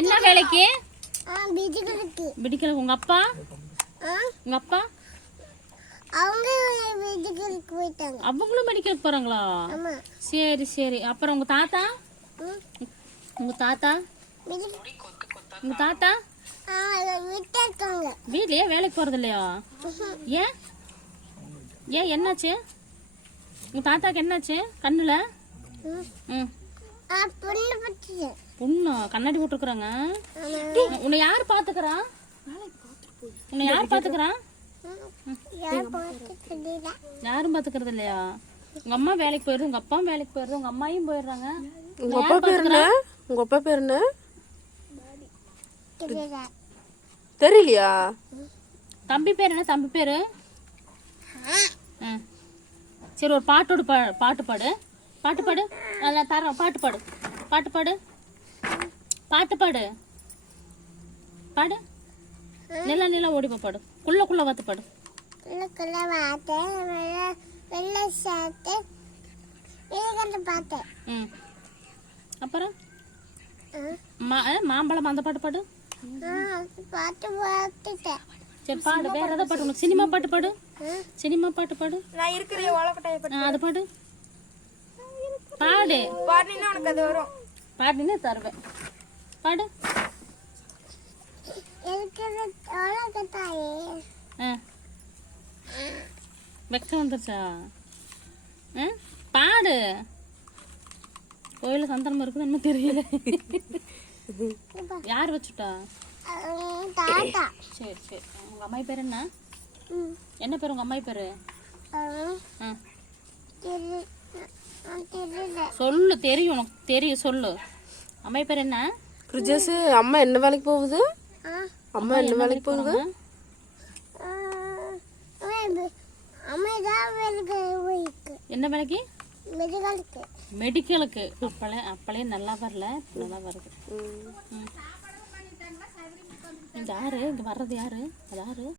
என்ன வேலைக்கு? பிடிக்கல. உங்க அப்பா? உங்க அப்பா அவங்களும் மெடிக்கலுக்கு போறாங்களா? சரி சரி. அப்புறம் உங்க தாத்தா? உங்க தாத்தா உங்க தாத்தா வீட்லயே வேலைக்கு போறது இல்லையா? ஏன் ஏன் என்னாச்சு? உங்க தாத்தாக்கு என்னாச்சு கண்ணுல? புண்ணா? கண்ணாடி போட்டுருக்குறாங்க. உன்னை யாரு பாத்துக்கிறா? உன்னை யாரு பாத்துக்கிறா? யாரும் பாத்துக்கிறது இல்லையா? உங்க அம்மா வேலைக்கு போயிடுது, உங்க அப்பா வேலைக்கு போயிடுது, உங்க அம்மாயும் போயிடுறாங்க. உங்க அப்பா பேர் என்ன? உங்க அப்பா பேர் என்ன தெரியலையா? தம்பி பேர் என்ன? தம்பி பேரு? சரி, ஒரு பாட்டு பாடு. பாட்டு பாடு. அதில் தரோம். பாட்டு பாடு. பாடு. நிலா ஓடிப்போ பாடு. குள்ள வாத்து பாடு. அப்புறம் மாம்பழம் அந்த பாட்டு பாடு. சரி பாடு. வேற ஏதாவது பாட்டு. உனக்கு சினிமா பாட்டு பாடு. சினிமா பாட்டு பாடு. அது பாடு. பாடினா உனக்கு அது வரும். பாடினே தருவேன். பாடு. வெக்கம் வந்துருச்சா? பாடு. கோயில சந்தனமா இருக்குது என்ன தெரியல. யார் வச்சுட்டா? சரி சரி. உங்க அம்மாயி பேர் என்ன? என்ன பேர் உங்க அம்மாயி பேரு? சொல்லு. தெரியும் உனக்கு தெரியும், சொல்லு. அம்மாயி பேர் என்ன? பிரிஜேஷ். அம்மா என்ன வேலைக்கு போகுது? அம்மா என்ன வேலைக்கு போகுது? என்ன வேலைக்கு? மெடிக்கலுக்கு. அப்பளே நல்லா வரல, நல்லா வருது. யாரு இங்க வர்றது? யாரு? அது யாரு?